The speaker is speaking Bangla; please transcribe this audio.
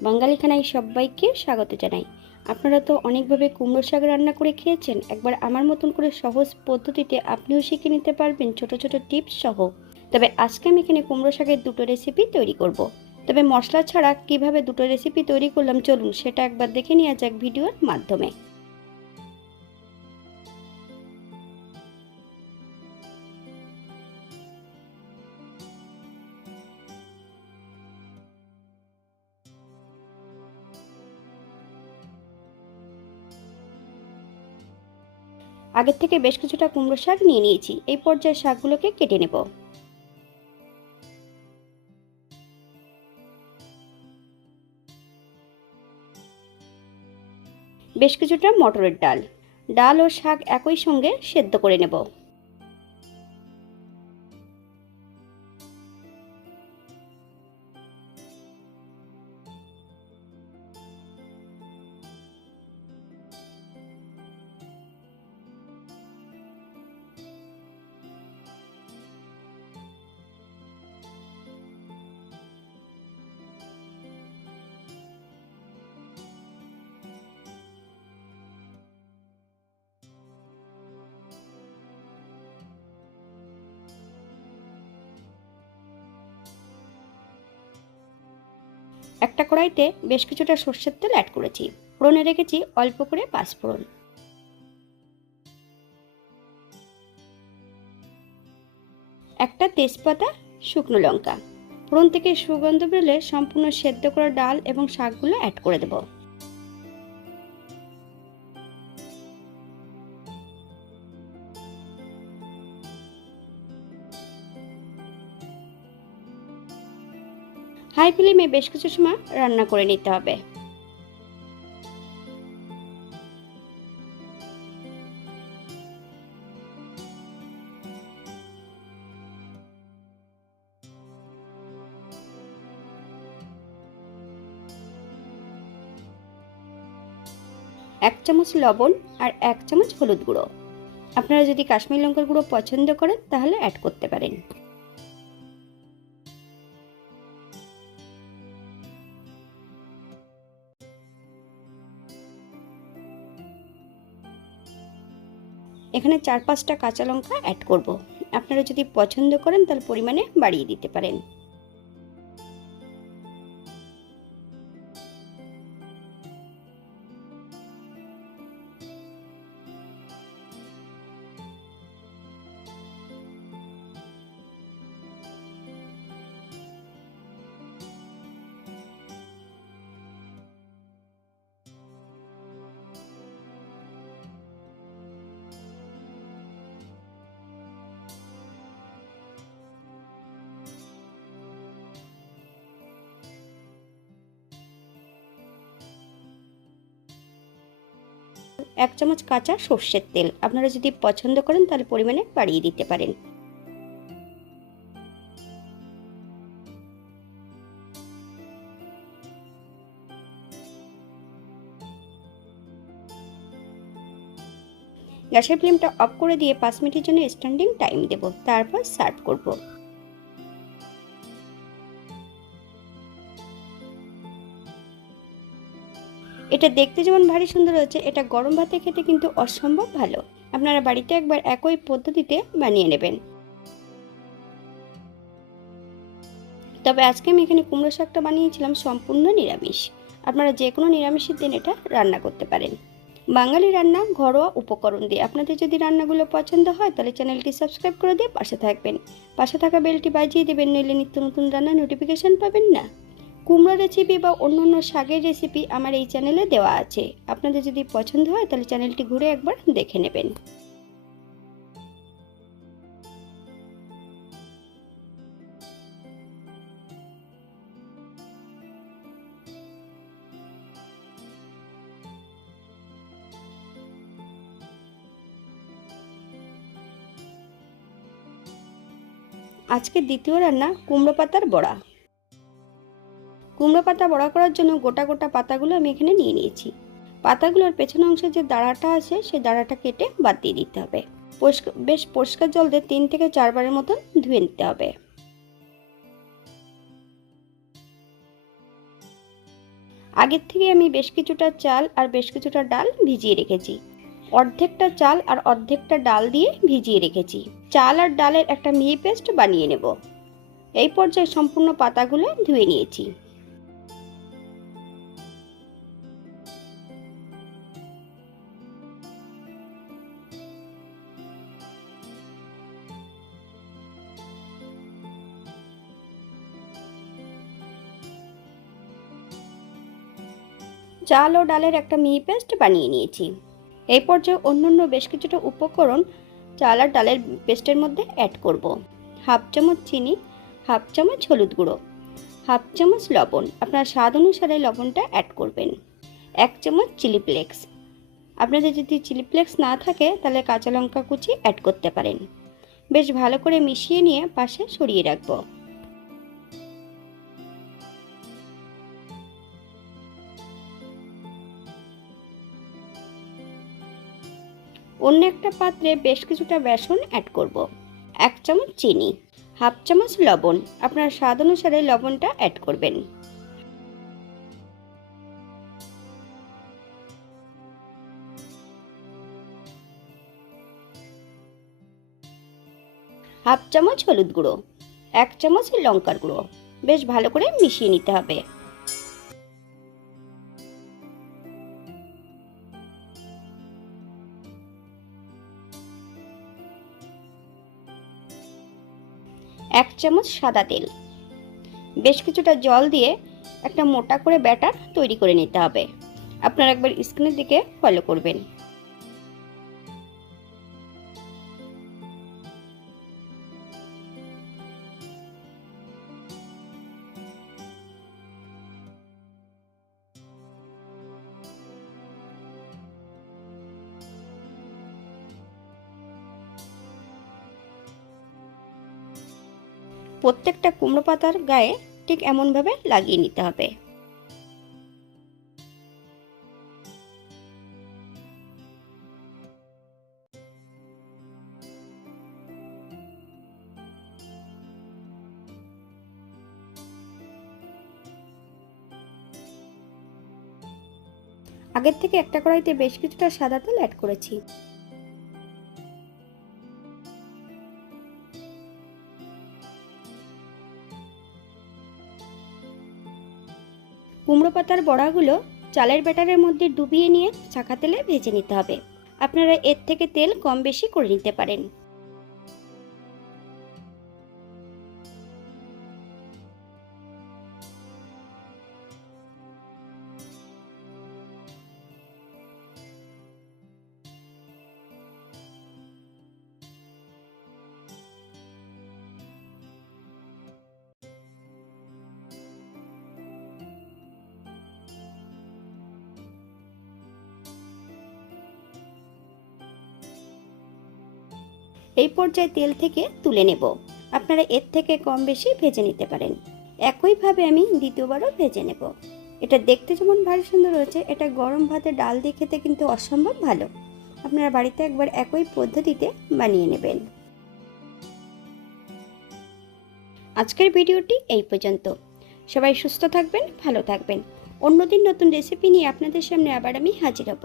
বাঙালি খানায় সবাইকে স্বাগত জানাই। আপনারা তো অনেকভাবে কুমড়ো শাক রান্না করে খেয়েছেন, একবার আমার মতন করে সহজ পদ্ধতিতে আপনিও শিখে নিতে পারবেন ছোট ছোট টিপস সহ। তবে আজকে আমি এখানে কুমড়ো শাকের দুটো রেসিপি তৈরি করব। তবে মশলা ছাড়া কীভাবে দুটো রেসিপি তৈরি করলাম চলুন সেটা একবার দেখে নেওয়া যাক ভিডিওর মাধ্যমে। আগের থেকে বেশ কিছুটা কুমড়ো শাক নিয়ে নিয়েছি। এই পর্যায়ে শাকগুলোকে কেটে নেব। বেশ কিছুটা মটরের ডাল। ডাল ও শাক একই সঙ্গে সেদ্ধ করে নেব। একটা কড়াইতে বেশ কিছুটা সর্ষের তেল অ্যাড করেছি। ফোড়নে রেখেছি অল্প করে পাঁচফোড়ন একটা তেজপাতা, শুকনো লঙ্কা। ফোড়ন থেকে সুগন্ধ বেরোলে সম্পূর্ণ সেদ্ধ করা ডাল এবং শাকগুলো অ্যাড করে দেব। হাই ফ্লেমে বেশ কিছু সময় রান্না করে নিতে হবে। এক চামচ লবণ আর এক চামচ হলুদ গুঁড়ো। আপনারা যদি কাশ্মীর লঙ্কার গুঁড়ো পছন্দ করেন, তাহলে অ্যাড করতে পারেন। এখানে চার পাঁচটা কাঁচা লঙ্কা অ্যাড করব। আপনারা যদি পছন্দ করেন তাহলে পরিমাণে বাড়িয়ে দিতে পারেন। এক চামচ কাঁচা সর্ষের তেল। আপনারা যদি পছন্দ করেন, তাহলে পরিমাণে বাড়িয়ে দিতে পারেন। গ্যাসের ফ্লেমটা অফ করে দিয়ে পাঁচ মিনিটের জন্য স্ট্যান্ডিং টাইম দেব। তারপর সার্ভ করব। এটা দেখতে যেমন ভারী সুন্দর হচ্ছে, এটা গরম ভাতে খেতে কিন্তু অসম্ভব ভালো। আপনারা বাড়িতে একবার একই পদ্ধতিতে বানিয়ে নেবেন। তবে আজকে আমি এখানে কুমড়ো শাকটা বানিয়েছিলাম সম্পূর্ণ নিরামিষ। আপনারা যে কোনো নিরামিষের দিন এটা রান্না করতে পারেন। বাঙালি রান্না ঘরোয়া উপকরণ দিয়ে। আপনাদের যদি রান্নাগুলো পছন্দ হয়, তাহলে চ্যানেলটি সাবস্ক্রাইব করে দিয়ে পাশে থাকবেন। পাশে থাকা বেলটি বাজিয়ে দেবেন, নইলে নিত্য নতুন রান্নার নোটিফিকেশান পাবেন না। কুমড়ো রেসিপি বা অন্য অন্য শাকের রেসিপি আমার এই চ্যানেলে দেওয়া আছে। আপনাদের যদি পছন্দ হয়, তাহলে চ্যানেলটি ঘুরে একবার দেখে নেবেন। আজকে দ্বিতীয় রান্না কুমড়ো পাতার বড়া। কুমড়ো পাতা বড়া করার জন্য গোটা গোটা পাতাগুলো আমি এখানে নিয়ে নিয়েছি। পাতাগুলোর পেছনে অংশে যে দাঁড়াটা আছে, সেই দাঁড়াটা কেটে বাদ দিয়ে দিতে হবে। বেশ পরিষ্কার জল দিয়ে তিন থেকে চারবারের মতন ধুয়ে নিতে হবে। আগের থেকে আমি বেশ কিছুটা চাল আর বেশ কিছুটা ডাল ভিজিয়ে রেখেছি। অর্ধেকটা চাল আর অর্ধেকটা ডাল দিয়ে ভিজিয়ে রেখেছি। চাল আর ডালের একটা মিহি পেস্ট বানিয়ে নেব। এই পর্যায়ে সম্পূর্ণ পাতাগুলো ধুয়ে নিয়েছি। চাল ও ডালের একটা মিহি পেস্ট বানিয়ে নিয়েছি। এই পর্যায়ে অন্যান্য বেশ কিছুটা উপকরণ চাল আর ডালের পেস্টের মধ্যে অ্যাড করব। হাফ চামচ চিনি, হাফ চামচ হলুদ গুঁড়ো, হাফ চামচ লবণ। আপনার স্বাদ অনুসারে লবণটা অ্যাড করবেন। এক চামচ চিলি ফ্লেক্স। আপনাদের যদি চিলি ফ্লেক্স না থাকে, তাহলে কাঁচা লঙ্কা কুচি অ্যাড করতে পারেন। বেশ ভালো করে মিশিয়ে নিয়ে পাশে সরিয়ে রাখব। অন্য একটা পাত্রে বেশ কিছুটা বেসন অ্যাড করব। এক চামচ চিনি, হাফ চামচ লবণ। আপনার স্বাদ অনুসারে লবণটা অ্যাড করবেন। হাফ চামচ হলুদ গুঁড়ো, এক চামচ লঙ্কার গুঁড়ো। বেশ ভালো করে মিশিয়ে নিতে হবে। এক চামচ সাদা তেল। বেশ কিছুটা জল দিয়ে একটা মোটা করে ব্যাটার তৈরি করে নিতে হবে। আপনারা একবার স্ক্রিনের দিকে ফলো করবেন। প্রত্যেকটা কুমড়ো পাতার গায়ে ঠিক এমনভাবে লাগিয়ে নিতে হবে। আগের থেকে একটা কড়াইতে বেশ কিছুটা সাদা তেল অ্যাড করেছি। কুমড়ো পাতার বড়াগুলো চালের ব্যাটারের মধ্যে ডুবিয়ে নিয়ে চাকা তেলে ভেজে নিতে হবে। আপনারা এর থেকে তেল কম বেশি করে নিতে পারেন। এই পর্যায়ে তেল থেকে তুলে নেব। আপনারা এর থেকে কম বেশি ভেজে নিতে পারেন। একইভাবে আমি দ্বিতীয়বারও ভেজে নেব। এটা দেখতে যেমন ভারী সুন্দর হয়েছে, এটা গরম ভাতে ডাল দিয়ে খেতে কিন্তু অসম্ভব ভালো। আপনারা বাড়িতে একবার একই পদ্ধতিতে বানিয়ে নেবেন। আজকের ভিডিওটি এই পর্যন্ত। সবাই সুস্থ থাকবেন, ভালো থাকবেন। অন্যদিন নতুন রেসিপি নিয়ে আপনাদের সামনে আবার আমি হাজির হব।